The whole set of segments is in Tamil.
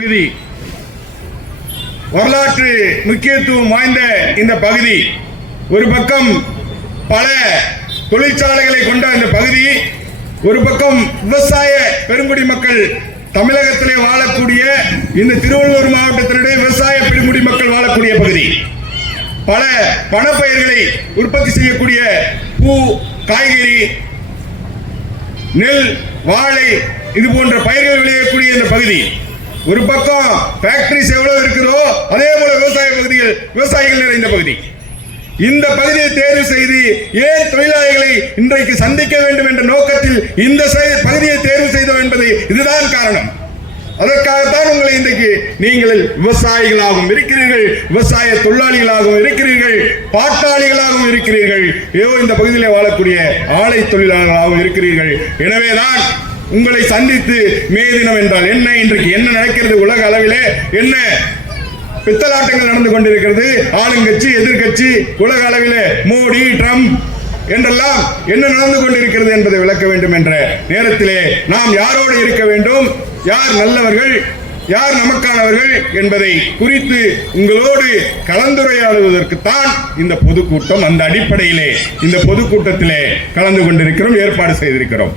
பகுதி வரலாற்று முக்கியத்துவம் வாய்ந்த இந்த பகுதி ஒரு பக்கம் பல தொழிற்சாலைகளை கொண்ட இந்த பகுதி, ஒரு பக்கம் விவசாய பெருங்குடி மக்கள் தமிழகத்திலே வாழக்கூடிய இந்த திருவள்ளூர் மாவட்டத்தினுடைய விவசாய பெருங்குடி மக்கள் வாழக்கூடிய பகுதி. பல பணப்பயிர்களை உற்பத்தி செய்யக்கூடிய பூ, காய்கறி, நெல், வாழை இது போன்ற பயிர்கள் விளையக்கூடிய இந்த பகுதி. ஒரு பக்கம் ஃபேக்டரிஸ் எவ்வளவு இருக்கிறதோ அதே போல விவசாய பகுதிகள், விவசாயிகள் நிறைந்த பகுதி. இந்த பகுதியை தேர்வு செய்து ஏன் தொழிலாளிகளை இன்றைக்கு சந்திக்க வேண்டும் என்ற நோக்கத்தில் இந்த பகுதியை தேர்வு செய்தோம் என்பது இதுதான் காரணம். அதற்காகத்தான் உங்களை இன்றைக்கு நீங்கள் விவசாயிகளாகவும் இருக்கிறீர்கள், விவசாய தொழிலாளிகளாகவும் இருக்கிறீர்கள், பாட்டாளிகளாகவும் இருக்கிறீர்கள், ஏதோ இந்த பகுதியில் வாழக்கூடிய ஆலை தொழிலாளர்களாகவும் இருக்கிறீர்கள். எனவேதான் உங்களை சந்தித்து மே தினம் என்றால் என்ன, இன்றைக்கு என்ன நடக்கிறது, உலக அளவிலே என்ன பித்தலாட்டங்கள் நடந்து கொண்டிருக்கிறது, ஆளுங்கட்சி எதிர்கட்சி, உலக அளவிலே மோடி, ட்ரம்ப் என்றெல்லாம் என்ன நடந்து கொண்டிருக்கிறது என்பதை விளக்க வேண்டும் என்ற நேரத்திலே நாம் யாரோடு இருக்க வேண்டும், யார் நல்லவர்கள், யார் நமக்கானவர்கள் என்பதை குறித்து உங்களோடு கலந்துரையாடுவதற்குத்தான் இந்த பொதுக்கூட்டம். அந்த அடிப்படையிலே இந்த பொதுக்கூட்டத்திலே கலந்து கொண்டிருக்கிறோம், ஏற்பாடு செய்திருக்கிறோம்.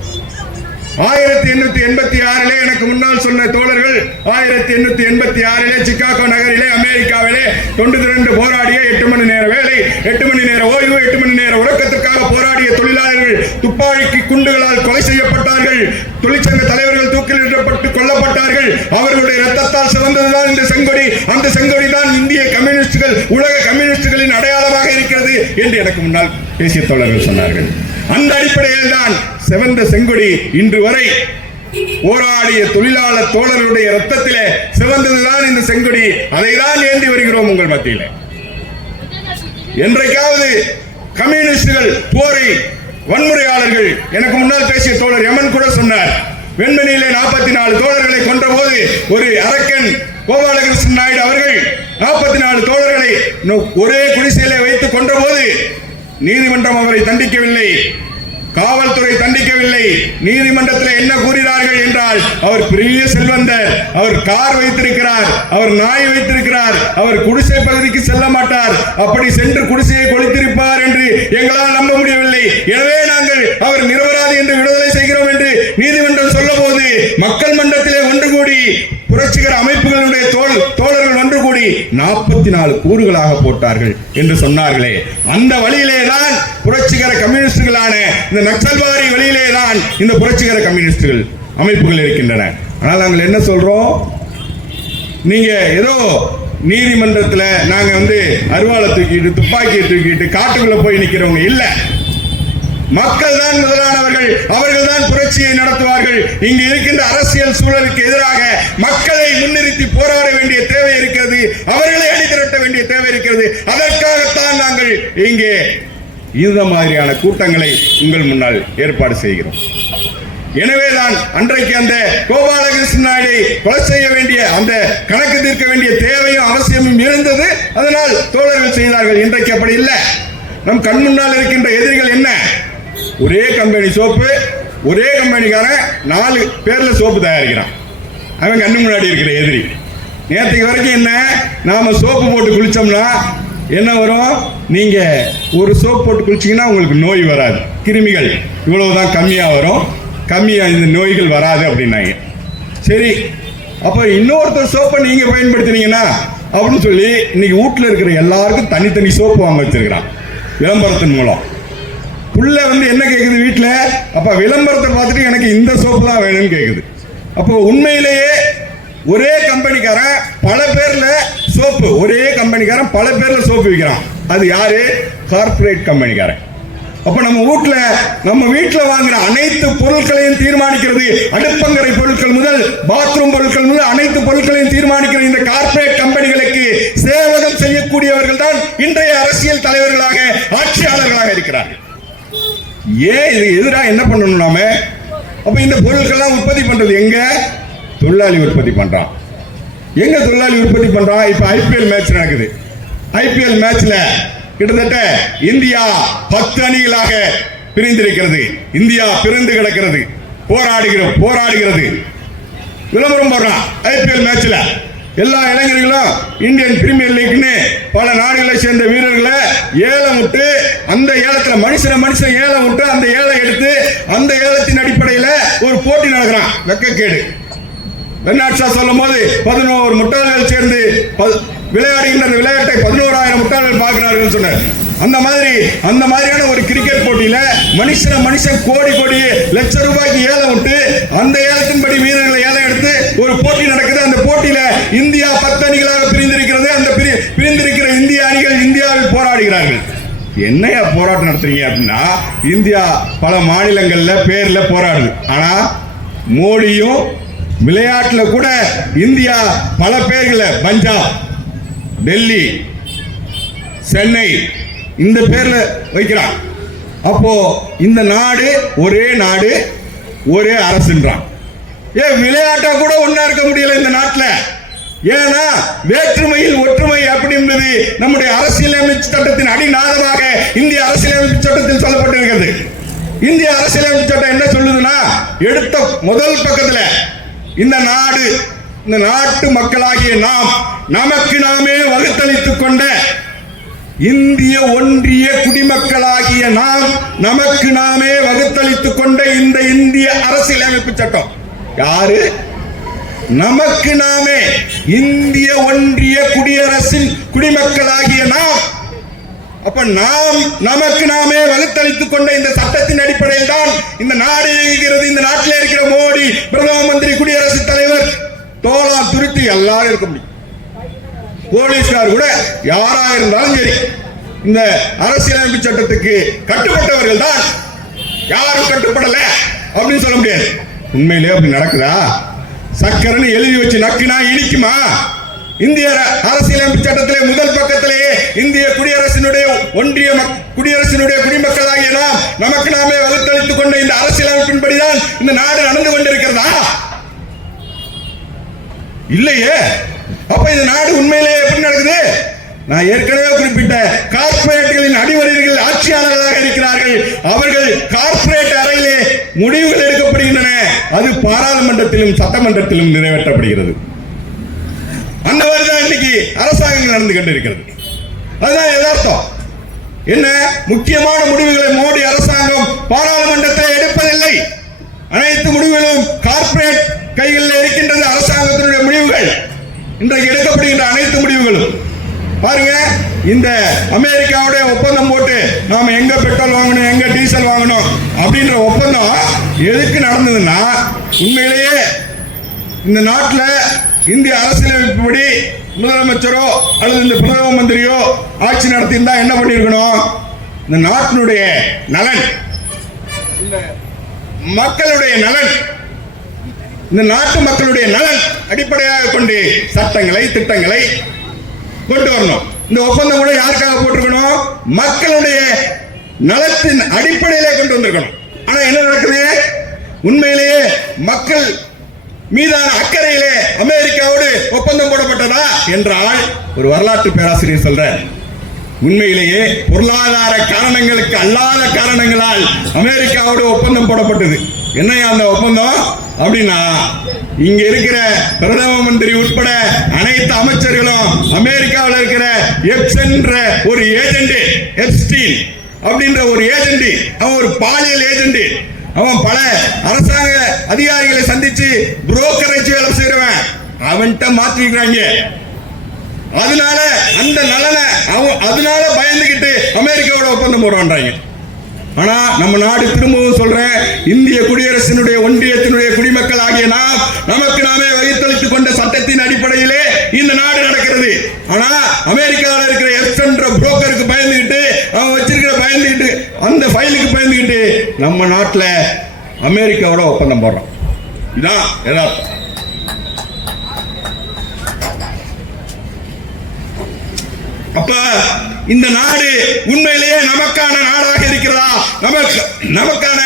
1886 எனக்கு முன்னால் சொன்ன தோழர்கள் 1886 சிகாகோ நகரிலே அமெரிக்காவிலே தொண்டு திரண்டு போராடிய 8 மணி நேர வேலை, 8 மணி நேர ஓய்வு, 8 மணி நேர உறக்கத்திற்காக போராடிய தொழிலாளர்கள் துப்பாக்கி குண்டுகளால் கொலை செய்யப்பட்டார்கள். தொழிற்சங்க தலைவர்கள் தூக்கிலிடப்பட்டு கொல்லப்பட்டார்கள். அவர்களுடைய ரத்தத்தால் சிவந்ததுதான் இந்த செங்கொடி. அந்த செங்கொடி தான் இந்திய கம்யூனிஸ்டுகள், உலக கம்யூனிஸ்டுகளின் அடையாளமாக இருக்கிறது என்று எனக்கு முன்னால் பேசிய தோழர்கள் சொன்னார்கள். அந்த அடிப்படையில் தான் சிவந்த செங்கொடி இன்று வரை போராடிய தொழிலாளர் தோழர்களுடைய ரத்தத்திலே சிவந்ததுதான் இந்த செங்கொடி. அதை தான் ஏந்தி வருகிறோம் உங்கள் மத்தியில். என்றைக்காவது கம்யூனிஸ்டுகள் போரை வன்முறையாளர்கள், எனக்கு முன்னால் பேசிய தோழர் யமன் கூட சொன்னார், வெண்மணியிலே 44 தோழர்களை கொன்ற போது ஒரு அரக்கன் கோபாலகிருஷ்ணன் நாயுடு அவர்கள் 44 தோழர்களை ஒரே குடிசையிலே வைத்து கொன்ற போது நீதிமன்றம் அவரை தண்டிக்கவில்லை, காவல்துறை தண்டிக்கவில்லை. நீதிமன்றத்தில் என்ன கூறினார்கள் என்றால், அவர் பெரிய செல்வந்தர், அவர் கார் வைத்திருக்கிறார், அவர் நாய் வைத்திருக்கிறார், அவர் குடிசை பகுதிக்கு செல்ல மாட்டார், அப்படி சென்று குடிசையை கொளுத்திருப்பார் என்று எங்களால் நம்ப முடியவில்லை. எனவே நாங்கள் அவர் நிரபராதி என்று விடுதலை செய்கிறோம் என்று நீதிமன்றம் சொல்ல போது மக்கள் மன்றத்திலே ஒன்று கூடி புரட்சிகர அமைப்புகளுடைய தோழர்கள் ஒன்று கூடி 44 கூறுகளாக போட்டார்கள் என்று சொன்னார்களே, அந்த வழியிலே தான் புரட்சிகர கம்யூனிஸ்டுகளான இந்த நக்சல்வாரி வழியிலே தான் இந்த புரட்சிகர கம்யூனிஸ்டுகள் அமைப்புகள் இருக்கின்றன. ஆனால் நாங்கள் என்ன சொல்றோம், நீங்க ஏதோ நீதிமன்றத்தில் நாங்க அருவாளை தூக்கிட்டு துப்பாக்கியை தூக்கிட்டு காட்டுக்குள்ள போய் நிக்கிறவங்க இல்ல. மக்கள் தான் முதலானவர்கள், அவர்கள் தான் புரட்சியை நடத்துவார்கள். இங்கு இருக்கின்ற அரசியல் சூழலுக்கு எதிராக மக்களை முன்னிறுத்தி போராட வேண்டிய தேவை இருக்கிறது, அவர்களை அணிதிரட்ட வேண்டிய தேவை இருக்கிறது. அதற்காகத்தான் நாங்கள் இங்கே இந்த மாதிரியான கூட்டங்களை உங்கள் முன்னால் ஏற்பாடு செய்கிறோம். எனவேதான் அன்றைக்கு அந்த கோபாலகிருஷ்ணன் நாயுடை கொலை செய்ய வேண்டிய, அந்த கணக்கு தீர்க்க வேண்டிய தேவையும் அவசியமும் இருந்தது. அதனால் தோழர்கள் செய்தார்கள். இன்றைக்கு அப்படி இல்லை. நம் கண் முன்னால் இருக்கின்ற எதிரிகள் என்ன? ஒரே கம்பெனி சோப்பு, ஒரே கம்பெனிக்காரன் 4 பேர்ல சோப்பு தயாரிக்கிறான். அவன் கண்ணு முன்னாடி இருக்கிற எதிரி. நேற்றுக்கு வரைக்கும் என்ன, நாம சோப்பு போட்டு குளிச்சோம்னா என்ன வரும்? நீங்க ஒரு சோப்பு போட்டு குளிச்சீங்கன்னா உங்களுக்கு நோய் வராது, கிருமிகள் இவ்வளவுதான் கம்மியா வரும், கம்மியா இந்த நோய்கள் வராது அப்படின்னாங்க. சரி, அப்ப இன்னொருத்தர் சோப்பை நீங்க பயன்படுத்தினீங்கன்னா அப்படின்னு சொல்லி இன்னைக்கு வீட்டுல இருக்கிற எல்லாருக்கும் தனித்தனி சோப்பு வாங்க வச்சிருக்கிறான் விளம்பரத்தின் மூலம். புள்ள என்ன கேக்குது வீட்டுல, அப்ப விளம்பரத்தை பார்த்துட்டு எனக்கு இந்த சோப்பு தான் வேணும்னு கேக்குது. அப்போ உண்மையிலேயே ஒரே கம்பெனிக்காரன் பல பேர்ல சோப்பு, ஒரே கம்பெனிக்காரன் பல பேர்ல சோப்பு விற்கிறான். அது யாரு? கார்பரேட் கம்பெனிக்காரன். அப்ப நம்ம வீட்டுல வாங்குற அனைத்து பொருட்களையும் தீர்மானிக்கிறது, அடுப்பங்கரை பொருட்கள் முதல் பாத்ரூம் பொருட்கள் முதல் அனைத்து பொருட்களையும் தீர்மானிக்கிற இந்த கார்பரேட் கம்பெனிகளுக்கு சேவகம் செய்யக்கூடியவர்கள் தான் இன்றைய அரசியல் தலைவர்களாக, ஆட்சியாளர்களாக இருக்கிறார்கள். ஏன் இது எதிராக என்ன பண்ணணும் நாம? அப்ப இந்த பொருட்கள்லாம் உற்பத்தி பண்றது எங்க? தொழிலாளி உற்பத்தி பண்றான். எங்க தொழிலாளி உற்பத்தி பண்றான்? இப்ப ஐபிஎல் மேட்ச் நடக்குது. ஐபிஎல் மேட்ச்ல கிட்டத்தட்ட இந்தியா 10 அணிகளாக பிரிந்திருக்கிறது. இந்தியா பிரிந்து கிடக்கிறது, போராடுகிறது. விளம்பரம் போடுறான். ஐபிஎல் மேட்ச்ல எல்லா இளைஞர்களும் இந்தியன் பிரீமியர் லீக்னு பல நாடுகளை சேர்ந்த வீரர்களை ஏலம் விட்டு, அந்த ஏலத்தில் மனுஷன் ஏலம் விட்டு அந்த ஏலம் எடுத்து அந்த ஏலத்தின் அடிப்படையில் ஒரு போட்டி நடக்கிறான். வெக்கக்கேடு. வெண்ணாட்சா சொல்லும் போது 11 முட்டாள்கள் சேர்ந்து விளையாடுகின்ற விளையாட்டை 11,000 முட்டாள்கள் பார்க்கிறார்கள் சொன்னார். அந்த மாதிரியான ஒரு கிரிக்கெட் போட்டியில மனுஷன் கோடி லட்ச ரூபாய்க்கு ஏலம் விட்டு அந்த ஏலத்தின்படி வீரர்களை ஏலம் எடுத்து ஒரு போட்டி நடக்குது. அந்த போட்டியில இந்தியா 10 அணிகளாக பிரிந்திருக்கிறது. அந்த பிரிந்திருக்கிற இந்திய அணிகள் இந்தியாவில் போராடுகிறார்கள். என்னையா போராட்டம் நடத்துறீங்க அப்படின்னா, இந்தியா பல மாநிலங்கள்ல பேர்ல போராடுது. ஆனா மோடியும் விளையாட்டுல கூட இந்தியா பல பேர்களை பஞ்சாப், டெல்லி, சென்னை இந்த பேர்ல வைக்கிறான். அப்போ இந்த நாடு ஒரே அரசுன்றான். விளையாட்டா கூட ஒன்னா இருக்க முடியல இந்த நாட்டில். ஏன்னா வேற்றுமையில் ஒற்றுமை அப்படி என்பது நம்முடைய அரசியலமைப்பு சட்டத்தின் அடிநாதமாக இந்திய அரசியலமைப்பு சட்டத்தில் சொல்லப்பட்டிருக்கிறது. இந்திய அரசியலமைப்பு சட்டம் என்ன சொல்லுதுன்னா, எடுத்த முதல் பக்கத்துல இந்த நாட்டு மக்களாகிய நாம் நமக்கு நாமே வகுத்தளித்துக் கொண்ட இந்திய ஒன்றிய குடிமக்களாகிய நாம் நமக்கு நாமே வகுத்தளித்துக் கொண்ட இந்த இந்திய அரசியலமைப்பு சட்டம் யாரு? நமக்கு நாமே இந்திய ஒன்றிய குடியரசின் குடிமக்களாகிய நாம். அப்ப நாம் நமக்கு நாமே வகுத்தளித்துக் கொண்ட இந்த சட்டத்தின் அடிப்படையில் தான் இந்த நாடு இயங்குகிறது. இந்த நாட்டில் இருக்கிற மோடி, பிரதம மந்திரி, குடியரசுத் தலைவர், தோலா துருத்தி எல்லாரும் இருக்க முடியும். போலீஸ்கார் கூட யாரா இருந்தாலும் சரி இந்த அரசியலமைப்பு சட்டத்துக்கு கட்டுப்பட்டவர்கள் தான். யாரும் கட்டுப்படல அப்படின்னு சொல்ல முடியாது. உண்மையிலே அப்படி நடக்குதா? சக்கரன்னு எழுதி வச்சு நக்குனா இனிக்குமா? இந்திய அரசியலமைப்பு சட்டத்திலே முதல் பக்கத்திலேயே இந்திய குடியரசினுடைய குடிமக்களாகிய நாம் நமக்கு நாமே வகுத்தளித்துக் கொண்ட இந்த அரசியலமைப்பின்படிதான் இந்த நாடு நடந்து கொண்டிருக்கிறதா? இல்லையே. அப்ப இந்த நாடு உண்மையிலேயே எப்படி நடக்குது? நான் ஏற்கனவே குறிப்பிட்ட கார்ப்பரேட்டுகளின் அடிவரைகள் ஆட்சியாளர்களாக இருக்கிறார்கள். அவர்கள் கார்ப்பரேட் அறையிலே முடிவுகள் எடுக்கப்படுகின்றன. அது பாராளுமன்றத்திலும் சட்டமன்றத்திலும் நிறைவேற்றப்படுகிறது. அந்த மாதிரிதான் இன்னைக்கு அரசாங்கம் நடந்து கொண்டிருக்கிறது. அதுதான் யதார்த்தம். என்ன முக்கியமான முடிவுகளை மோடி அரசாங்கம் பாராளுமன்றத்தில் எடுப்பதில்லை. அனைத்து முடிவுகளும் கார்ப்பரேட் கைகளில் இருக்கின்றது. அரசாங்கத்தினுடைய முடிவுகள், இன்றைக்கு எடுக்கப்படுகின்ற அனைத்து முடிவுகளும் பாருங்க. இந்த அமெரிக்காவுடைய ஒப்பந்தம் போட்டு நாம எங்க பெட்ரோல் வாங்கணும், எங்க டீசல் வாங்கணும் அப்படின்ற ஒப்பந்தம் எதுக்கு நடந்ததுன்னா, உண்மையிலேயே இந்த நாட்டில் இந்திய அரசியலமைப்புப்படி முதலமைச்சரோ அல்லது இந்த பிரதம மந்திரியோ ஆட்சி நடத்தியிருந்தா என்ன பண்ணிருக்கணும்? இந்த நாட்டினுடைய நலன், இந்த மக்களுடைய நலன், இந்த நாட்டு மக்களுடைய நலன் அடிப்படையாக கொண்டு சட்டங்களை திட்டங்களை கொண்டு வரணும். இந்த ஒப்பந்தம் கூட யாருக்காக போட்டிருக்கணும்? மக்களுடைய நலத்தின் அடிப்படையிலே கொண்டு வந்திருக்கணும். ஆனா என்ன நடக்குது? உண்மையிலேயே மக்கள் மீதான அக்கறையிலே அமெரிக்காவோடு ஒப்பந்தம் போடப்பட்டதா என்றால், ஒரு வரலாற்று பேராசிரியர் சொல்ற, உண்மையிலேயே பொருளாதார காரணங்களுக்கு அல்லாத காரணங்களால் அமெரிக்காவோடு ஒப்பந்தம் போடப்பட்டது. என்னையா அந்த ஒப்பந்தம் அப்படின்னா, இங்க இருக்கிற பிரதம மந்திரி உட்பட அனைத்து அமைச்சர்களும் அமெரிக்காவில் இருக்கிற எப்ஸ்ன்ற ஒரு ஏஜென்ட், எப்ஸ்டீன் அப்படின்ற ஒரு ஏஜென்ட், அவன் ஒரு பாலியல் ஏஜென்ட். அவன் பல அரசாங்க அதிகாரிகளை சந்திச்சு புரோக்கரேஜ் வேலை செய்யறவன். அவன்கிட்ட மாற்றிக்கிறாங்க. அதனால அந்த நலனை அதனால பயந்துகிட்டு அமெரிக்காவோட ஒப்பந்தம் போடுறாங்க. ஆனா நம்ம நாடு, திரும்பவும் சொல்றேன், இந்திய குடியரசினுடைய ஒன்றியத்தினுடைய குடிமக்கள் ஆகிய நாம் நமக்கு நாமே வகித்தளித்துக் கொண்ட சட்டத்தின் அடிப்படையிலே இந்த நாடு நடக்கிறது. ஆனா அமெரிக்காவில் இருக்கிற என்ற புரோக்கருக்கு பயந்துகிட்டு, அவன் வச்சிருக்கிற பயந்துகிட்டு, அந்த ஃபைலுக்கு பயந்துகிட்டு நம்ம நாட்டில் அமெரிக்காவோட ஒப்பந்தம் போடுறோம். இதான் யதார்த்தம். அப்ப இந்த நாடு உண்மையிலேயே நமக்கான நாடாக இருக்கிறதா? நமக்கான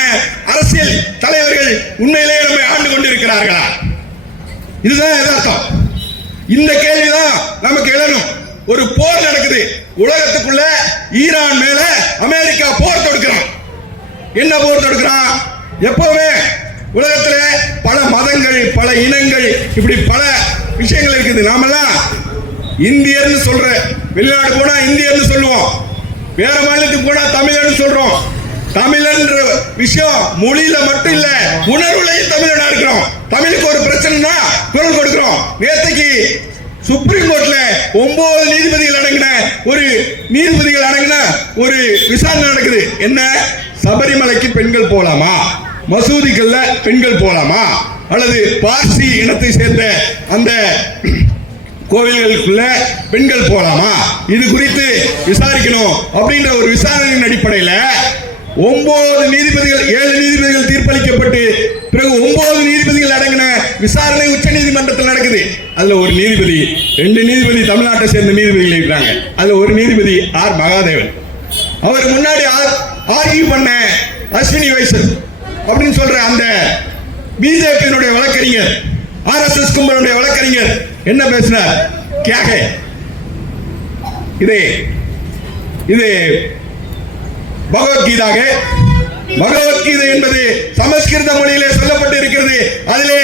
அரசியல் தலைவர்கள் உண்மையிலேயே நம்மை ஆண்டு கொண்டிருக்கிறார்களா? இதுதான் யதார்த்தம். இந்த கேள்விதான் நமக்கு எழணும். ஒரு போர் நடக்குது உலகத்துக்குள்ள. ஈரான் மேல அமெரிக்கா போர் தொடுக்கிறான். என்ன போர் தொடுக்கிறான்? எப்பவுமே உலகத்துல பல மதங்கள், பல இனங்கள், இப்படி பல விஷயங்கள் இருக்குது. நாமெல்லாம் இந்தியர்னு சொல்ற, வெளிநாடு போனா இந்தியர்னு சொல்லுவோம், வேற மாநிலத்துக்கு போனா தமிழர்னு சொல்றோம். தமிழன்ற விஷயம் மொழியில மட்டும் இல்ல, உணர்வுலையும் தமிழனா இருக்கிறோம். தமிழுக்கு ஒரு பிரச்சனைனா குரல் கொடுக்கிறோம். நேற்றுக்கு சுப்ரீம் கோர்ட்ல 9 நீதிபதிகள் அடங்கின ஒரு விசாரணை நடக்குது. என்ன? சபரிமலைக்கு பெண்கள் போலாமா, மசூதிகள்ல பெண்கள் போலாமா, அல்லது பார்சி இனத்தை சேர்ந்த அந்த கோவில்களுக்குள்ள பெண்கள் போலாமா, இது குறித்து விசாரிக்கணும் அப்படின்ற ஒரு விசாரணையின் அடிப்படையில் 9 நீதிபதிகள் 7 நீதிபதிகள் தீர்ப்பளிக்கப்பட்டு பிறகு 9 நீதிபதிகள் அடங்கின விசாரணை உச்ச நீதிமன்றத்தில் நடக்குது. அதுல ஒரு நீதிபதி, 2 நீதிபதி தமிழ்நாட்டை சேர்ந்த நீதிபதிகள் இருக்கிறாங்க. அதுல ஒரு நீதிபதி ஆர் மகாதேவன். அவர் முன்னாடி ஆர்கியூ பண்ண அஸ்வினி வைசல் அப்படின்னு சொல்ற அந்த பிஜேபியினுடைய வழக்கறிஞர், RSS கும்பலுடைய வழக்கறிஞர் என்ன பேசினார்? இது பகவத்கீதை என்பது சமஸ்கிருத மொழியிலே சொல்லப்பட்டு இருக்கிறது. அதிலே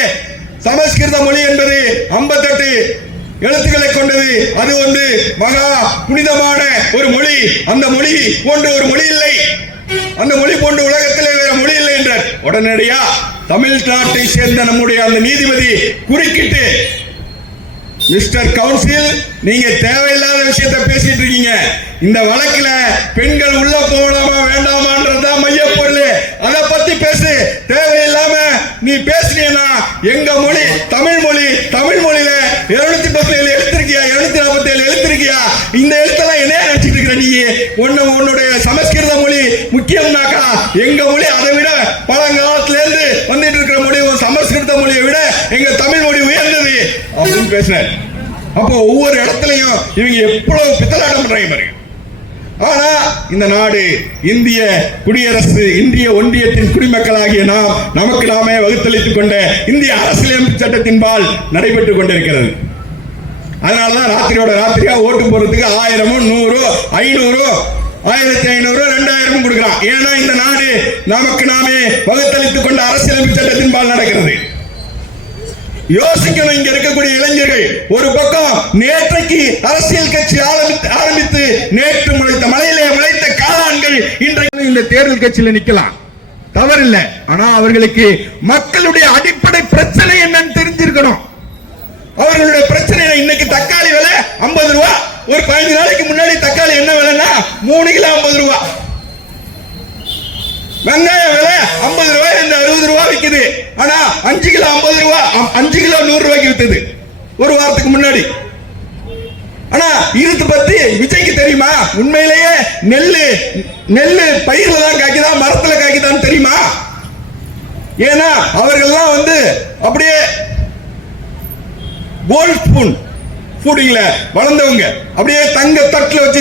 சமஸ்கிருத மொழி என்பது 58 எழுத்துக்களை கொண்டது. அது வந்து மகா புனிதமான ஒரு மொழி. அந்த மொழி போன்ற ஒரு மொழி இல்லை, அந்த மொழி போன்ற உலகத்திலே வேற மொழி இல்லை என்றார். உடனடியா தமிழ்நாட்டை சேர்ந்த நம்முடைய அந்த நீதிபதி குறுக்கிட்டு, மிஸ்டர் கவுன்சில், நீங்க தேவையில்லாத விஷயத்தை பேசிட்டு இருக்கீங்க. இந்த வழக்குல பெண்கள் உள்ள போகலாமா வேண்டாமான்றதுதான் மையப்பொருள். அதை பத்தி பேசு. தேவையில்லாம நீ பேசினீங்கன்னா எங்க மொழி தமிழ் மொழியில 217 எழுத்திருக்கியா, 247 எழுத்திருக்கியா, இந்த எழுத்தெல்லாம் என்ன நினைச்சிட்டு இருக்கிற நீ? உன்னுடைய சமஸ்கிருத மொழி முக்கியம்னாக்கா எங்க மொழி அதை விட பழங்காலத்துல இருந்து வந்துட்டு இருக்கிற மொழி சமஸ்கிருத மொழியை விட எங்க தமிழ் மொழி உயர்ந்தது அப்படின்னு பேசினார். அப்போ ஒவ்வொரு இடத்துலையும் இவங்க எவ்வளவு பித்தலாட்டம் பண்றாங்க பாருங்க. ஆனா இந்த நாடு இந்திய குடியரசு, இந்திய ஒன்றியத்தின் குடிமக்களாகிய நாம் நமக்கு நாமே வகுத்தளித்துக் கொண்ட இந்திய அரசியலமைப்பு சட்டத்தின்பால் நடைபெற்றுக் கொண்டிருக்கிறது. அதனாலதான் ராத்திரியா ஓட்டு போறதுக்கு 1000, 100, 500, 1500, 2000 கொடுக்கிறான். ஏன்னா இந்த நாடு நமக்கு நாமே வகுத்தளித்துக் கொண்ட அரசியலமைப்பு சட்டத்தின்பால் நடக்கிறது. யோசிக்கணும். இங்க இருக்கக்கூடிய இளைஞர்கள் ஒரு பக்கம் நேற்றைக்கு அரசியல் கட்சி ஆரம்பித்து நேற்று முளைத்த மலையிலே முளைத்த காளான்கள் இன்றைக்கு இந்த தேர்தல் கட்சியில நிக்கலாம், தவறில்லை. ஆனா அவர்களுக்கு மக்களுடைய அடிப்படை பிரச்சனை என்னன்னு தெரிஞ்சிருக்கணும். அவர்களுடைய பிரச்சனை இன்னைக்கு தக்காளி விலை 50 ரூபாய். ஒரு 15 நாளைக்கு முன்னாடி தக்காளி என்ன விலைன்னா 3 கிலோ 50 ரூபாய். வெங்காய விலை 50 ரூபாய், 60 ரூபாய் விற்குது. ஆனா 5 கிலோ 50 ரூபாய், 5 கிலோ 100 ரூபாய்க்கு வித்தது ஒரு வாரத்துக்கு முன்னாடி. ஆனா இது பத்தி விஜய்க்கு தெரியுமா? உண்மையிலேயே நெல்லு பயிர்ல தான் காய்க்குதா, மரத்துல காய்க்குதான்னு தெரியுமா? ஏன்னா அவர்கள்லாம் வந்து அப்படியே கோல்ட் ஸ்பூன் ஃபுடிங்ல வளர்ந்தவங்க, அப்படியே தங்க தட்டுல வச்சு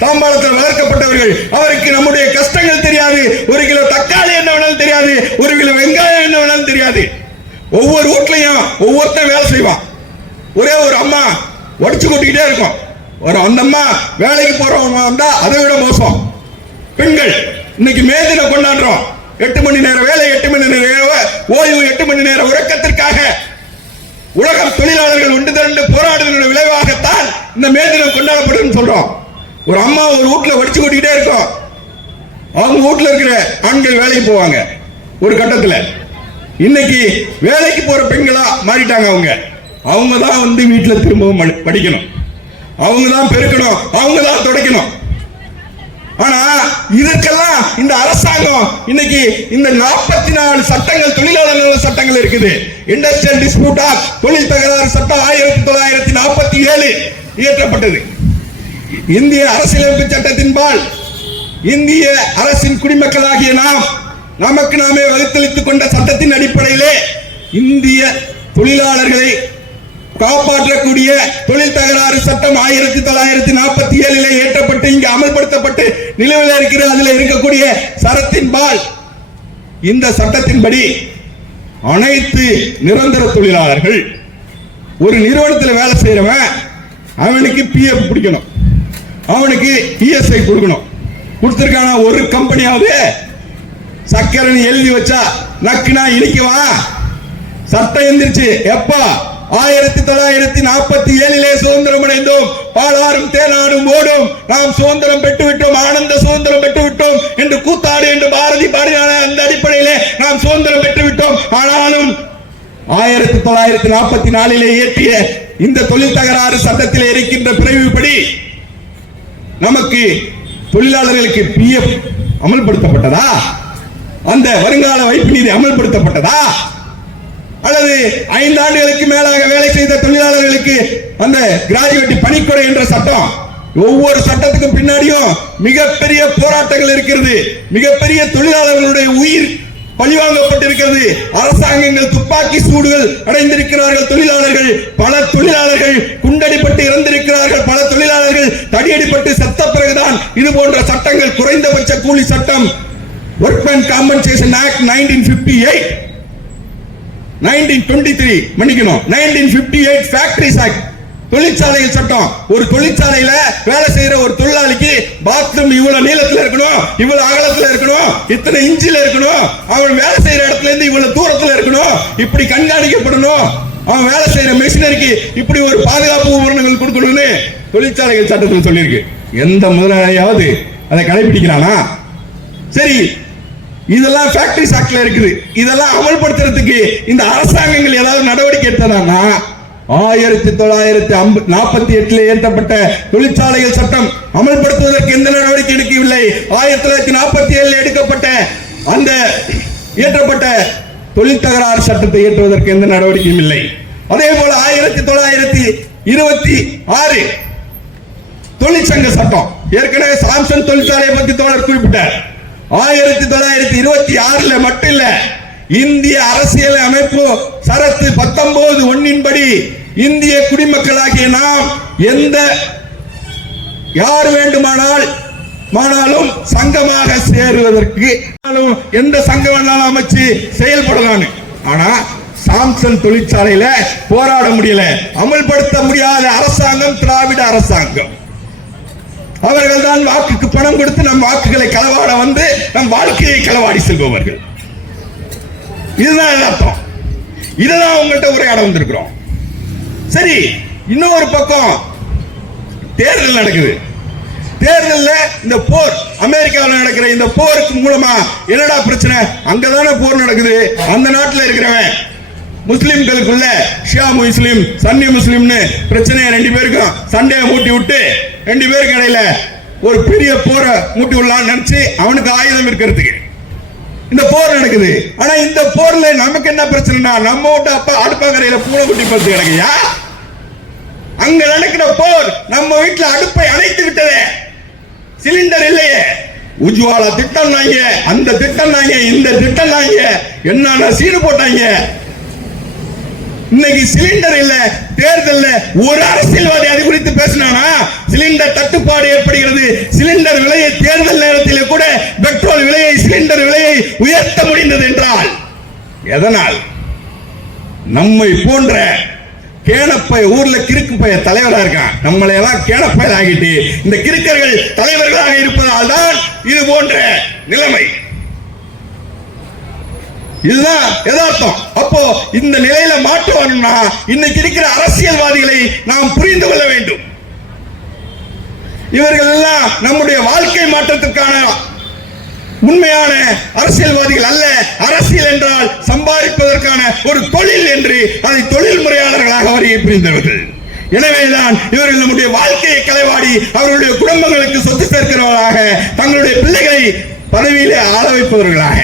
தாம்பாளத்தில் வளர்க்கப்பட்டவர்கள். அவருக்கு நம்முடைய கஷ்டங்கள் தெரியாது. 1 கிலோ தக்காளி என்ன வேணாலும் தெரியாது, 1 கிலோ வெங்காயம் என்ன வேணாலும் தெரியாது. ஒவ்வொரு வீட்லயும் ஒவ்வொருத்தன் வேலை செய்வான். ஒரே ஒரு அம்மா உடச்சு கொட்டிக்கிட்டே இருக்கும். அந்த அம்மா வேலைக்கு போறவங்க வந்தா அதை விட மோசம். பெண்கள் இன்னைக்கு மேதின கொண்டாடுறோம். 8 மணி நேர வேலை, 8 மணி நேர ஓய்வு, 8 மணி நேர உறக்கத்திற்காக உலக தொழிலாளர்கள் ஒன்று திரண்டு போராடுவதன் விளைவாகத்தான் இந்த மே தினம் கொண்டாடப்படும் சொல்றோம். ஒரு அம்மா ஒரு வீட்டுல வடிச்சு கொட்டிக்கிட்டே இருக்கும். அவங்க வீட்டுல இருக்கிற ஆண்கள் வேலைக்கு போவாங்க. ஒரு கட்டத்துல இன்னைக்கு வேலைக்கு போற பெண்களா மாறிட்டாங்க. அவங்க தான் வந்து வீட்டுல திரும்பவும் படிக்கணும், அவங்க தான் பெருக்கணும், அவங்க தான் துடைக்கணும். ஆனா இதற்கெல்லாம் இந்த அரசாங்கம் இன்னைக்கு இந்த 44 சட்டங்கள், தொழிலாளர் சட்டங்கள் இருக்குது. இண்டஸ்ட்ரியல் டிஸ்பியூட் ஆக்ட், தொழில் தகராறு சட்டம் 1947 இயற்றப்பட்டது. இந்திய அரசியலமைப்பு சட்டத்தின்பால் இந்திய அரசின் குடிமக்களாகிய நாம் நமக்கு நாமே வகுத்தளித்துக் கொண்ட சட்டத்தின் அடிப்படையிலே இந்திய தொழிலாளர்களை காப்பாற்றக்கூடிய தொழில் தகராறு சட்டம் 1947 இயற்றப்பட்டு இங்கு அமல்படுத்தப்பட்டு நிலுவையில் இருக்கிற அதில் இருக்கக்கூடிய சரத்தின்பால் இந்த சட்டத்தின்படி அனைத்து நிரந்தர தொழிலாளர்கள், ஒரு நிறுவனத்தில் வேலை செய்யறவன் அவனுக்கு PF பிடிக்கணும், அவனுக்கு ESI கொடுக்கணும். கொடுத்திருக்கான ஒரு கம்பெனியாவது சக்கரன்னு எழுதி வச்சா நக்குனா இனிக்கவா? சட்டம் எந்திரிச்சு எப்ப 1947 சுதந்திரம் அடைந்தோம். பாலாரும் தேனாடும் ஓடும், நாம் சுதந்திரம் பெற்றுவிட்டோம், ஆனந்த சுதந்திரம் பெற்றுவிட்டோம் என்று கூத்தாடு என்று பாரதி பாடினால அந்த அடிப்படையிலே நாம் சுதந்திரம் பெற்றுவிட்டோம். ஆனாலும் 1944 இயற்றிய இந்த தொழில் தகராறு சட்டத்தில் இருக்கின்ற பிரிவுப்படி நமக்கு தொழிலாளர்களுக்கு பிஎஃப் அமல்படுத்தப்பட்டதா? அந்த வருங்கால வைப்பு நிதி அமல்படுத்தப்பட்டதா? அல்லது 5 ஆண்டுகளுக்கு மேலாக வேலை செய்த தொழிலாளர்களுக்கு அந்த கிராஜுவேட் பணிக்கொடை என்ற சட்டம், ஒவ்வொரு சட்டத்துக்கும் பின்னாடியும் மிகப்பெரிய போராட்டங்கள் இருக்கிறது. மிகப்பெரிய தொழிலாளர்களுடைய உயிர் பழிவாங்கப்பட்டிருக்கிறது. அரசாங்கங்கள் துப்பாக்கி சூடுகள் அடைந்திருக்கிறார்கள். தொழிலாளர்கள், பல தொழிலாளர்கள் குண்டடிப்பட்டு இறந்திருக்கிறார்கள். பல தொழிலாளர்கள் தடியடிப்பட்டு செத்த பிறகுதான் இது போன்ற சட்டங்கள், குறைந்தபட்ச கூலி சட்டம், ஒர்க்மேன் காம்பன்சேஷன் ஆக்ட் 1923 மன்னிக்கணும் 1958 ஃபேக்டரிஸ் ஆக்ட், தொழிற்சாலைகள் சட்டம். ஒரு தொழிற்சாலையில வேலை செய்யற ஒரு தொழிலாளிக்கு பாத்ரூம் இவ்வளவு நீளத்துல இருக்கணும், இவ்வளவு அகலத்துல இருக்கணும், இத்தனை இன்ச்சில இருக்கணும், அவன் வேலை செய்யற இடத்துல இருந்து இவ்வளவு தூரத்துல இருக்கணும், இப்படி கண்காணிக்கப்படணும், அவன் வேலை செய்யற மெஷினரிக்கு இப்படி ஒரு பாதுகாப்பு உபகரணங்கள் கொடுக்கணும்னு தொழிற்சாலைகள் சட்டத்தில் சொல்லியிருக்கு. எந்த முதலாளியாவது அதை கடைபிடிக்கிறானா? சரி, இதெல்லாம் ஃபேக்டரிஸ் ஆக்ட்ல இருக்குது. இதெல்லாம் அமல்படுத்துறதுக்கு இந்த அரசாங்கங்கள் ஏதாவது நடவடிக்கை எடுத்ததானா? 1948 இயற்றப்பட்ட தொழிற்சாலைகள் சட்டம் அமல்படுத்துவதற்கு எந்த நடவடிக்கை எடுக்கவில்லை. 1947 எடுக்கப்பட்ட அந்த இயற்றப்பட்ட தொழில் தகராறு சட்டத்தை இயற்றுவதற்கு எந்த நடவடிக்கையும் இல்லை. அதே போல 1926 தொழிற்சங்க சட்டம், ஏற்கனவே சாம்சங் தொழிற்சாலையை பற்றி தோழர் குறிப்பிட்டார். 1926 மட்டும் இல்ல, இந்திய அரசியல் அமைப்பு சரத்து 19(1) படி இந்திய குடிமக்களாகிய நாம் யார் வேண்டுமானாலும் சங்கமாக சேருவதற்கு எந்த சங்கம் வேணாலும் அமைச்சு செயல்படலாம். ஆனா சாம்சங் தொழிற்சாலையில போராட முடியல, அமல்படுத்த முடியாத அரசாங்கம் திராவிட அரசாங்கம். அவர்கள் தான் வாக்குக்கு பணம் கொடுத்து நம் வாக்குகளை களவாட வந்து நம் வாழ்க்கையை களவாடி செல்பவர்கள். இதுதான் அர்த்தம். இதெல்லாம் உங்கள்கிட்ட உரையாட வந்திருக்கிறோம். சரி, இன்னொரு பக்கம் தேர்தல் நடக்குது. தேர்தலில் இந்த போர், அமெரிக்காவில் நடக்கிற இந்த போருக்கு மூலமா என்னடா பிரச்சனை? அங்கதானே போர் நடக்குது. அந்த நாட்டில் இருக்கிறவன் முஸ்லிம்களுக்குள்ள ஷியா முஸ்லிம், சன்னி முஸ்லிம்னு பிரச்சனையை 2 பேருக்கும் சண்டையை மூட்டி விட்டு 2 பேருக்கு இடையில ஒரு பெரிய போரை மூட்டி விடலாம்னு நினைச்சு அவனுக்கு ஆயுதம் இருக்கிறதுக்கு இந்த போர் நடக்குது. ஆனா இந்த போர்ல நமக்கு என்ன பிரச்சனைனா, நம்ம வீட்டு அப்பா அடுப்பாங்கரையில பூனை குட்டி படுத்து கிடக்குயா. அங்க நடக்கிற போர் நம்ம வீட்டுல அடுப்பை அணைத்து விட்டதே, சிலிண்டர் இல்லையே. உஜ்வாலா திட்டம் நாங்க, அந்த திட்டம் நாங்க, இந்த திட்டம் நாங்க, என்னென்ன சீடு போட்டாங்க. இன்னைக்கு சிலிண்டர் இல்ல. தேர்தல் ஒரு அரசியல்வாதி அது குறித்து பேசினானா? சிலிண்டர் தட்டுப்பாடு ஏற்படுகிறது. சிலிண்டர் விலையை தேர்தல் நேரத்தில் கூட பெட்ரோல் விலையை, சிலிண்டர் விலையை உயர்த்த முடிந்தது என்றால் எதனால்? நம்மை போன்ற கேனப்பை ஊர்ல கிறுக்கு பைய தலைவராக இருக்கான். நம்மளை எல்லாம் கேனப்பை ஆகிட்டு இந்த கிறுக்கர்கள் தலைவர்களாக இருப்பதால் தான் இது போன்ற நிலைமை. இதுதான் யதார்த்தம். அப்போ இந்த நிலையில மாற்றுவாங்கன்னா இன்னைக்கு இருக்கிற அரசியல்வாதிகளை நாம் புரிந்து கொள்ள வேண்டும். இவர்கள் எல்லாம் நம்முடைய வாழ்க்கை மாற்றத்திற்கான உண்மையான அரசியல்வாதிகள் அல்ல. அரசியல் என்றால் சம்பாதிப்பதற்கான ஒரு தொழில் என்று அதை தொழில் முறையாளர்களாக வரையை புரிந்தவர்கள். எனவேதான் இவர்கள் நம்முடைய வாழ்க்கையை களவாடி அவர்களுடைய குடும்பங்களுக்கு சொத்து சேர்க்கிறவர்களாக, தங்களுடைய பிள்ளைகளை பதவியிலே ஆள வைப்பவர்களாக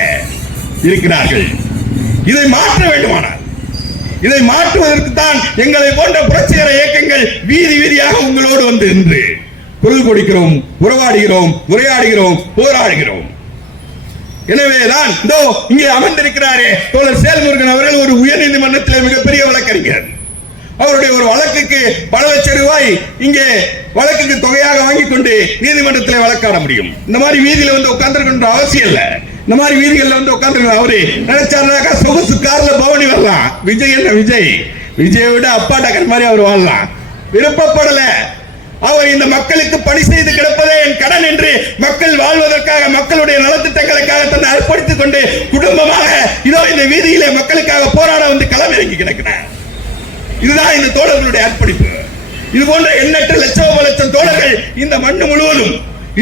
இருக்கிறார்கள். இதை மாற்ற வேண்டுமானால், இதை மாற்றுவதற்கு தான் எங்களை போன்ற புரட்சிகர இயக்கங்கள் வீதி வீதியாக உங்களோடு வந்து நின்று குரல் கொடுக்கிறோம், உறவாடுகிறோம், உரையாடுகிறோம், போராடுகிறோம். எனவேதான் இதோ இங்கே அமர்ந்திருக்கிறாரே தோழர் சேல்முருகன் அவர்கள் ஒரு உயர்நீதிமன்றத்தில் மிகப்பெரிய வழக்கறிஞர். அவருடைய ஒரு வழக்குக்கு பல லட்சம் ரூபாய் இங்கே வழக்குக்கு தொகையாக வாங்கி கொண்டு நீதிமன்றத்தில் வழக்காட முடியும். இந்த மாதிரி வீதியில வந்து உட்கார்ந்து அவசியம் இல்ல. இந்த மாதிரி வீதிகளில் வந்து உட்கார்ந்து அவரு நினைச்சாருனாக்கா சொகுசு கார்ல பவனி வரலாம். விஜய் என்ன விஜய், விஜயை விட அப்பா டக்கர் மாதிரி அவர் வாழலாம். விருப்பப்படல. அவர் இந்த மக்களுக்கு பணி செய்து கிடப்பதே என் கடன் என்று மக்கள் வாழ்வதற்காக, மக்களுடைய நலத்திட்டங்களுக்காக தன்னை அர்ப்பணித்துக் கொண்டு குடும்பமாக இதோ இந்த வீதியிலே மக்களுக்காக போராட வந்து களமிறங்கி கிடக்கிறார். இதுதான் இந்த தோழர்களுடைய அர்ப்பணிப்பு. இது போன்ற எண்ணற்ற லட்சம் தோழர்கள் இந்த மண்ணு முழுவதும்,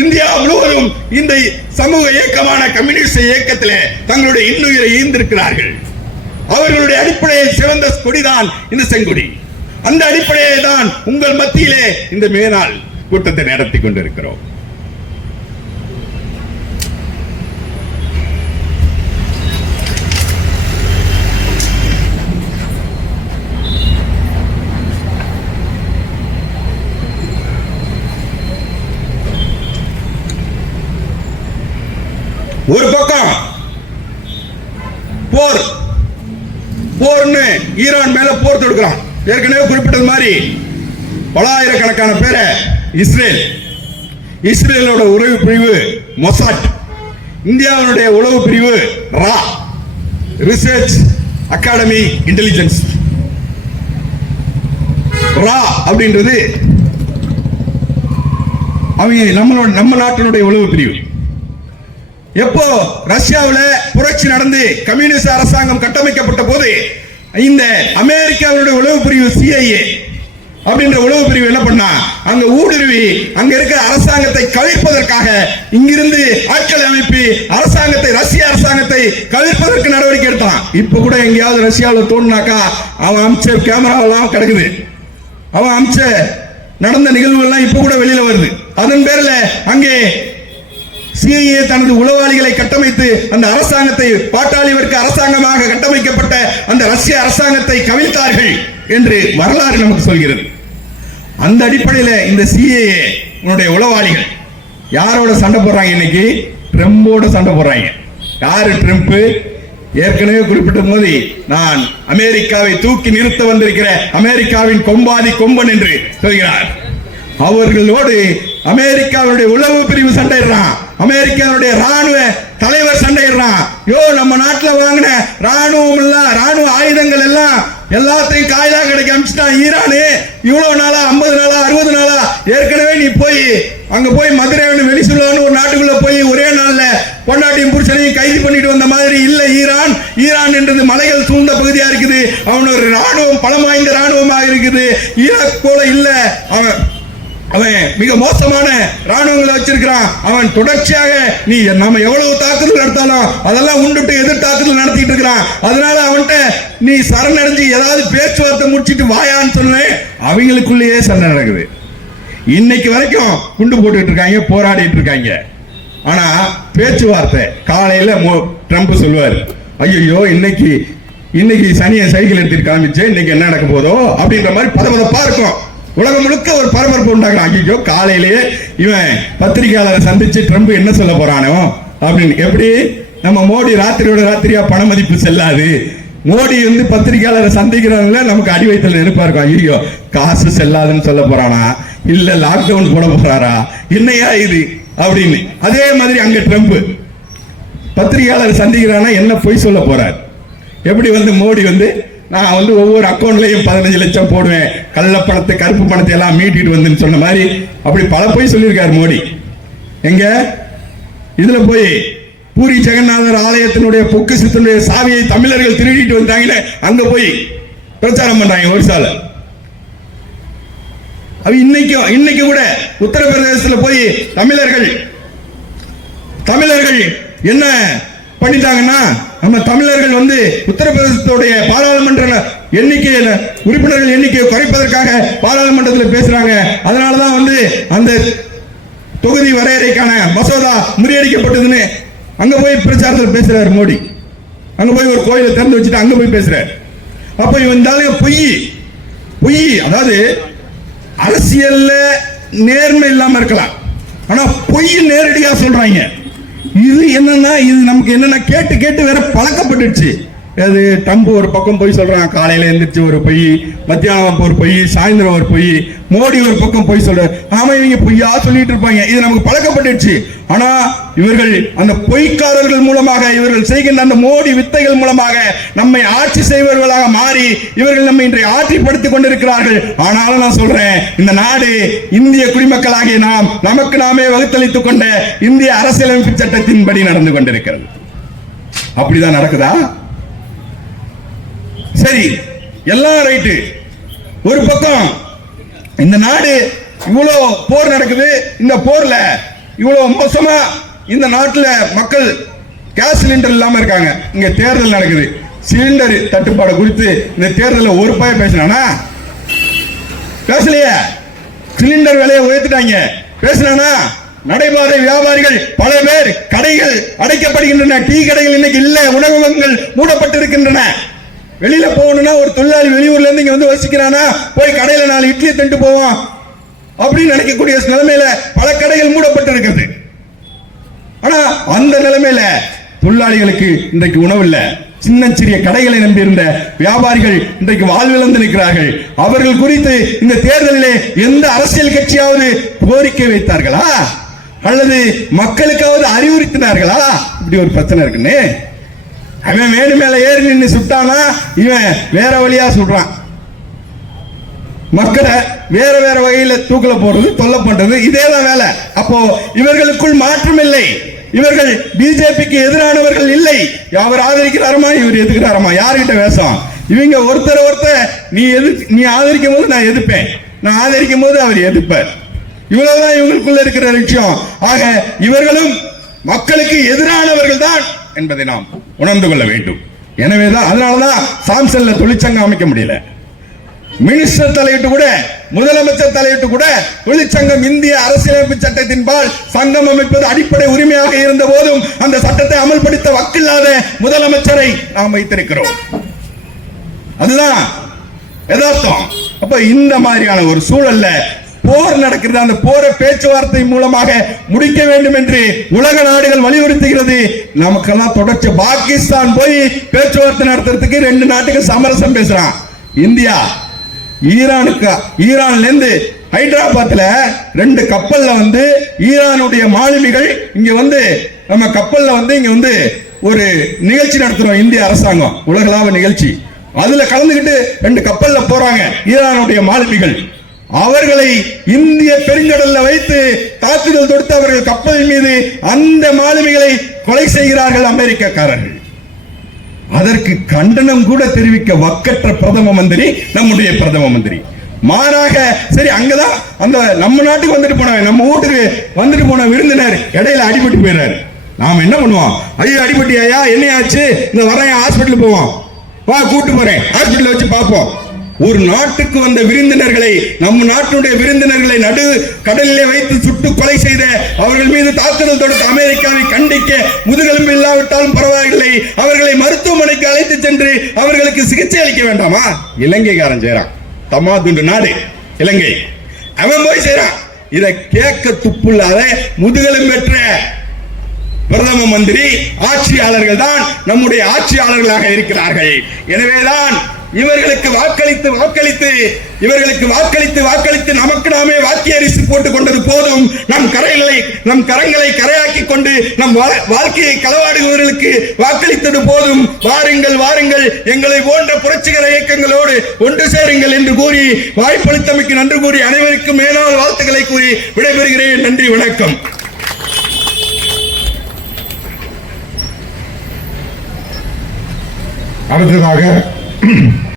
இந்தியா முழுவதும் இந்த சமூக இயக்கமான கம்யூனிஸ்ட் இயக்கத்திலே தங்களுடைய இன்னுயிரை ஈந்திருக்கிறார்கள். அவர்களுடைய அடிப்படையில் சிறந்த கொடிதான் இந்த செங்கொடி. அந்த அடிப்படையை தான் உங்கள் மத்தியிலே இந்த மேனாள் கூட்டத்தை நடத்தி கொண்டிருக்கிறோம். ஒரு பக்கம் போர்னு ஈரான் மேல போர் தொடுக்கிறான். ஏற்கனவே குறிப்பிட்டது மாதிரி பல ஆயிரக்கணக்கான பேரை இஸ்ரேலோட உளவு பிரிவு மொசாட், இந்தியாவுடைய உளவு பிரிவு ரா, ரிசர்ச் அகாடமி இன்டெலிஜென்ஸ். ரா அப்படின்றது அவங்க நம்ம நாட்டினுடைய உளவு பிரிவு. எப்போ ரஷ்யாவில் புரட்சி நடந்து கம்யூனிஸ்ட் அரசாங்கம் கட்டமைக்கப்பட்ட போது இந்த அமெரிக்காவுடைய உளவு பிரிவு CIA அப்படின்ற உளவு பிரிவு என்ன பண்ணா, அங்க ஊடுருவி அங்க இருக்கிற அரசாங்கத்தை கவிழ்ப்பதற்காக இங்கிருந்து ஆட்களை அமைப்பி ரஷ்ய அரசாங்கத்தை கவிழ்ப்பதற்கு நடவடிக்கை எடுத்தான். இப்ப கூட எங்கேயாவது ரஷ்யாவில் தோணுனாக்கா அவன் அமிச்ச கேமராவெல்லாம் கிடக்குது. அவன் அமிச்ச நடந்த நிகழ்வுகள்லாம் இப்ப கூட வெளியில வருது. அதன் பேர்ல அங்கே CIA தனது உளவாளிகளை கட்டமைத்து அந்த அரசாங்கத்தை, பாட்டாளி வர்க்க அரசாங்கமாக கட்டமைக்கப்பட்ட அந்த ரஷ்ய அரசாங்கத்தை கவிழ்த்தார்கள் என்று வரலாறு நமக்கு சொல்கிறது. அந்த அடிப்படையில் இந்த CIA உன்னுடைய உளவாளிகள் யாரோட சண்டை போடுறாங்க? இன்னைக்கு ட்ரம்போட சண்டை போடுறாங்க. யாரு ட்ரம்ப்? ஏற்கனவே குறிப்பிட்ட போது நான் அமெரிக்காவை தூக்கி நிறுத்த வந்திருக்கிற அமெரிக்காவின் கொம்பாதி கொம்பன் என்று சொல்கிறார். அவர்களோடு அமெரிக்காவுடைய உளவு பிரிவு சண்டையிடுறான். அமெரிக்காவுடைய ராணுவ தலைவர் சண்டையிடுறான். நம்ம நாட்டில் வாங்கின ராணுவ ஆயுதங்கள் எல்லாம் எல்லாத்தையும் காயிலா கிடைக்க அமிச்சிட்டான் ஈரானு. இவ்வளவு நாளா 50 நாளா 60 நாளா ஏற்கனவே நீ போய் அங்க போய் மதுரை வெளிசுலான்னு ஒரு நாட்டுக்குள்ள போய் ஒரே நாள்ல பொண்டாட்டியும் புருஷனையும் கைது பண்ணிட்டு வந்த மாதிரி இல்ல ஈரான் என்றது மலைகள் சூழ்ந்த பகுதியா இருக்குது. அவன் ஒரு ராணுவம், பலம் வாய்ந்த ராணுவமாக இருக்குது. ஈராக் போல இல்ல, அவன் மிக மோசமான ராணுவங்களை வச்சிருக்கிறான். அவன் தொடர்ச்சியாக நீ நம்ம எவ்வளவு தாக்குதல் நடத்தாலும் அதெல்லாம் உண்டுட்டு எதிர் தாக்குதல் நடத்திட்டு இருக்கிறான். அதனால அவன்கிட்ட நீ சரணடைஞ்சு ஏதாவது பேச்சுவார்த்தை முடிச்சிட்டு வாயான்னு சொன்ன, அவங்களுக்குள்ளேயே சண்டை நடக்குது. இன்னைக்கு வரைக்கும் குண்டு போட்டுட்டு இருக்காங்க, போராடிட்டு இருக்காங்க. ஆனா பேச்சுவார்த்தை காலையில ட்ரம்ப் சொல்லுவார், ஐயோ இன்னைக்கு சனியை சைக்கிள் எடுத்துட்டு காமிச்சு இன்னைக்கு என்ன நடக்க போதோ அப்படின்ற மாதிரி பதப்பதப்பா இருக்கும். உலகம் முழுக்க ஒரு பரபரப்பு உண்டாகிறான். ஐயோ காலையிலேயே இவன் பத்திரிகையாளரை சந்திச்சு ட்ரம்ப் என்ன சொல்ல போறானோ அப்படின்னு. எப்படி நம்ம மோடி ராத்திரியோட ராத்திரியா பண மதிப்பு செல்லாது. மோடி பத்திரிகையாளரை சந்திக்கிறவங்கள நமக்கு அடி வைத்தல் நெருப்பா இருக்கும். ஐயோ காசு செல்லாதுன்னு சொல்ல போறானா, இல்ல லாக்டவுன் போட போறாரா, என்னையா இது அப்படின்னு. அதே மாதிரி அங்க ட்ரம்ப் பத்திரிகையாளர் சந்திக்கிறானா என்ன பொய் சொல்ல போறார். எப்படி மோடி நான் ஒவ்வொரு அக்கௌண்ட்லயும் 15 லட்சம் போடுவேன், கள்ளப்பணத்தை கருப்பு பணத்தை எல்லாம் மீட்டிட்டு வந்து சொன்ன மாதிரி அப்படி பல போய் சொல்லியிருக்காரு மோடி. எங்க இதுல போய் பூரி ஜெகநாதர் ஆலயத்தினுடைய பொக்கிஷத்தினுடைய சாவியை தமிழர்கள் திருடிட்டு வந்தாங்களே, அங்க போய் பிரச்சாரம் பண்றாங்க ஒரு சால. இன்னைக்கு கூட உத்தரப்பிரதேசத்தில் போய் தமிழர்கள் என்ன பண்ணிட்டாங்கன்னா, நம்ம தமிழர்கள் உத்தரப்பிரதேசத்துடைய பாராளுமன்ற உறுப்பினர்கள் எண்ணிக்கையை குறைப்பதற்காக பாராளுமன்றத்தில் பேசுறாங்க. அதனாலதான் அந்த தொகுதி வரையறைக்கான மசோதா முறியடிக்கப்பட்டதுன்னு அங்க போய் பிரச்சாரத்தில் பேசுறாரு மோடி. அங்க போய் ஒரு கோயிலை திறந்து வச்சுட்டு அங்க போய் பேசுறாரு. அப்ப இவன் பொய், அதாவது அரசியல்ல நேர்மை இல்லாம இருக்கலாம், ஆனா பொய் நேரடியா சொல்றாங்க. இது என்னன்னா, இது நமக்கு என்னன்னா கேட்டு வேற பழக்கப்பட்டுச்சு. அது டம்பு ஒரு பக்கம் போய் சொல்றான், காலையில எந்திரிச்சு ஒரு பொய், மத்தியானம் ஒரு பொய், சாயந்தரம் ஒரு பொய், மோடி ஒரு பக்கம் போய் சொல்ற. ஆமா, இவங்க பொய்யா சொல்லிட்டு இருப்பாங்க. இது நமக்கு பழக்கப்பட்டுச்சு. ஆனா இவர்கள் அந்த பொய்க்காரர்கள் மூலமாக, இவர்கள் செய்கின்ற அந்த மோடி வித்தைகள் மூலமாக நம்மை ஆட்சி செய்வர்களாக மாறி இவர்கள் நம்மை இன்றைய ஆட்சிப்படுத்திக் கொண்டிருக்கிறார்கள். ஆனாலும் நான் சொல்றேன், இந்த நாடு இந்திய குடிமக்களாகிய நாம் நமக்கு நாமே வகுத்தளித்துக் கொண்ட இந்திய அரசியலமைப்பு சட்டத்தின்படி நடந்து கொண்டிருக்கிறது. அப்படிதான் நடக்குதா? சரி, எல்லாம் ரைட்டு. ஒரு பக்கம் இந்த நாடு இவ்வளவு போர் நடக்குது. இந்த போர்ல இவ்வளவு மோசமா இந்த நாட்டுல மக்கள் கேஸ் சிலிண்டர் இல்லாம இருக்காங்க. இங்க தேர்தல் நடக்குது. சிலிண்டர் தட்டுப்பாடு குறித்து இந்த தேர்தலில் ஒரு பய பேசினானா? பேசலையே. சிலிண்டர் விலையை உயர்த்திட்டாங்க, பேசினானா? நடைபாதை வியாபாரிகள் பல பேர் கடைகள் அடைக்கப்படுகின்றன. டீ கடைகள் இன்னைக்கு இல்ல, உணவகங்கள் மூடப்பட்டிருக்கின்றன. வெளியில போகணும்னா ஒரு தொழிலாளி வெளியூர்ல இருந்து இங்க வந்து வசிக்கிறானா, போய் கடையில 4 இட்லி தின்ட்டு போவோம் அப்படின்னு நினைக்கக்கூடிய நிலைமையில பல கடைகள் மூடப்பட்டிருக்கிறது. ஆனா அந்த நிலைமையில தொழிலாளிகளுக்கு இன்றைக்கு உணவு இல்ல. சின்ன சிறிய கடைகளை நம்பியிருந்த வியாபாரிகள் இன்றைக்கு வாழ்விழந்து நிற்கிறார்கள். அவர்கள் குறித்து இந்த தேர்தலிலே எந்த அரசியல் கட்சியாவது கோரிக்கை வைத்தார்களா? அல்லது மக்களுக்காவது அறிவுறுத்தினார்களா? இப்படி ஒரு பிரச்சனை இருக்குன்னு அவன் மேடு மேல ஏறி நின்று சுட்டானா, இவன் வேற வழியா சுடுறான். மக்களை வேற வேற வகையில தூக்கல போடுறது, தொல்லை பண்றது, இதேதான் வேலை. அப்போ இவர்களுக்குள் மாற்றம் இல்லை. இவர்கள் பிஜேபிக்கு எதிரானவர்கள் இல்லை. அவர் ஆதரிக்கிறாரமா, இவர் எதுக்கிறாரமா, யாருகிட்ட வேஷம்? இவங்க ஒருத்தர் நீ ஆதரிக்கும் போது நான் எதிர்ப்பேன், நான் ஆதரிக்கும் போது அவர் எதிர்ப்பார். இவ்வளவுதான் இவங்களுக்குள்ள இருக்கிற விஷயம். ஆக இவர்களும் மக்களுக்கு எதிரானவர்கள் தான் என்பதை நாம் உணர்ந்து கொள்ள வேண்டும். எனவேதான் அதனாலதான் சாம்சன்ல தொழிற்சங்கம் அமைக்க முடியல. மினிஸ்டர் தலையிட்டு கூட, முதலமைச்சர் தலையிட்டு கூட தொழிற்சங்கம் இந்திய அரசியலமைப்பு சட்டத்தின்பால் சங்கம் அமைப்பது அடிப்படை உரிமையாக இருந்த போதும் அந்த சட்டத்தை அமல்படுத்த வக்கில்லாத முதலமைச்சரை நாம் வைத்திருக்கிறோம். அதுதான் யதார்த்தம். அப்ப இந்த மாதிரியான ஒரு சூழல்ல போர் நடக்கிறது. அந்த போரை பேச்சுவார்த்தை மூலமாக முடிக்க வேண்டும் என்று உலக நாடுகள் வலியுறுத்துகிறது. நமக்கெல்லாம் தொடர்ச்சி. பாகிஸ்தான் போய் பேச்சுவார்த்தை நடத்துறதுக்கு 2 நாட்டுக்கு சமரசம் பேசுறான். இந்தியா ஈரான்ல இருந்து ஹைதராபாத்ல 2 கப்பல்ல வந்து ஈரானுடைய மாலுமிகள் இங்க வந்து நம்ம கப்பல்ல வந்து இங்க வந்து ஒரு நிகழ்ச்சி நடத்துறோம். இந்திய அரசாங்கம் உலகளாவிய நிகழ்ச்சி, அதுல கலந்துகிட்டு 2 கப்பல்ல போறாங்க ஈரானுடைய மாலுமிகள். அவர்களை இந்திய பெருங்கடல்ல வைத்து தாக்குதல் தொடுத்து அவர்கள் கப்பல் மீது அந்த மாலுமிகளை கொலை செய்கிறார்கள் அமெரிக்கக்காரர்கள். அதற்கு கண்டனம் கூட தெரிவிக்க வக்கற்ற பிரதம மந்திரி நம்முடைய பிரதம மந்திரி. மாறாக சரி, அங்கதான் அந்த நம்ம நாட்டுக்கு வந்துட்டு போனவன், நம்ம வீட்டுக்கு வந்துட்டு போன விருந்தினர் இடையில அடிபட்டு போயிடுறாரு. நாம என்ன பண்ணுவோம்? ஐயோ அடிபட்டியா, என்ன ஆச்சு, இந்த வரேன் ஹாஸ்பிட்டல் போவோம், வா கூட்டு போறேன், ஹாஸ்பிட்டல் வச்சு பார்ப்போம். ஒரு நாட்டுக்கு வந்த விருந்தினர்களை, நம் நாட்டுடைய விருந்தினர்களை நடு கடலிலே வைத்து சுட்டு கொலை செய்த அவர்கள் மீது தாக்குதல் தொடுத்த அமெரிக்காவை கண்டிக்க முதுகெலும்பு இல்லாவிட்டாலும் பரவாயில்லை, அவர்களை மருத்துவமனைக்கு அழைத்து சென்று அவர்களுக்கு சிகிச்சை அளிக்க வேண்டாமா? இலங்கைக்காரன் செய்யறான். தமாதுண்டு நாடு இலங்கை, அவன் போய் செய்யறான். இதை கேட்க துப்புள்ளாத முதுகெலும்பெற்ற பிரதம மந்திரி ஆட்சியாளர்கள் தான் நம்முடைய ஆட்சியாளர்களாக இருக்கிறார்கள். எனவேதான் இவர்களுக்கு வாக்களித்து நமக்கு நாமே வாக்கிய அரிசி போட்டுக் கொண்டது போதும். நம் கரங்களை கரையாக்கி கொண்டு நம் வாழ்க்கையை களவாடுபவர்களுக்கு வாக்களித்தது போதும். வாருங்கள், எங்களை போன்ற புரட்சிகர இயக்கங்களோடு ஒன்று சேருங்கள் என்று கூறி வாய்ப்பளித்தமைக்கு நன்றி கூறி அனைவருக்கும் மேலான வாழ்த்துக்களை கூறி விடைபெறுகிறேன். நன்றி, வணக்கம். அடுத்ததாக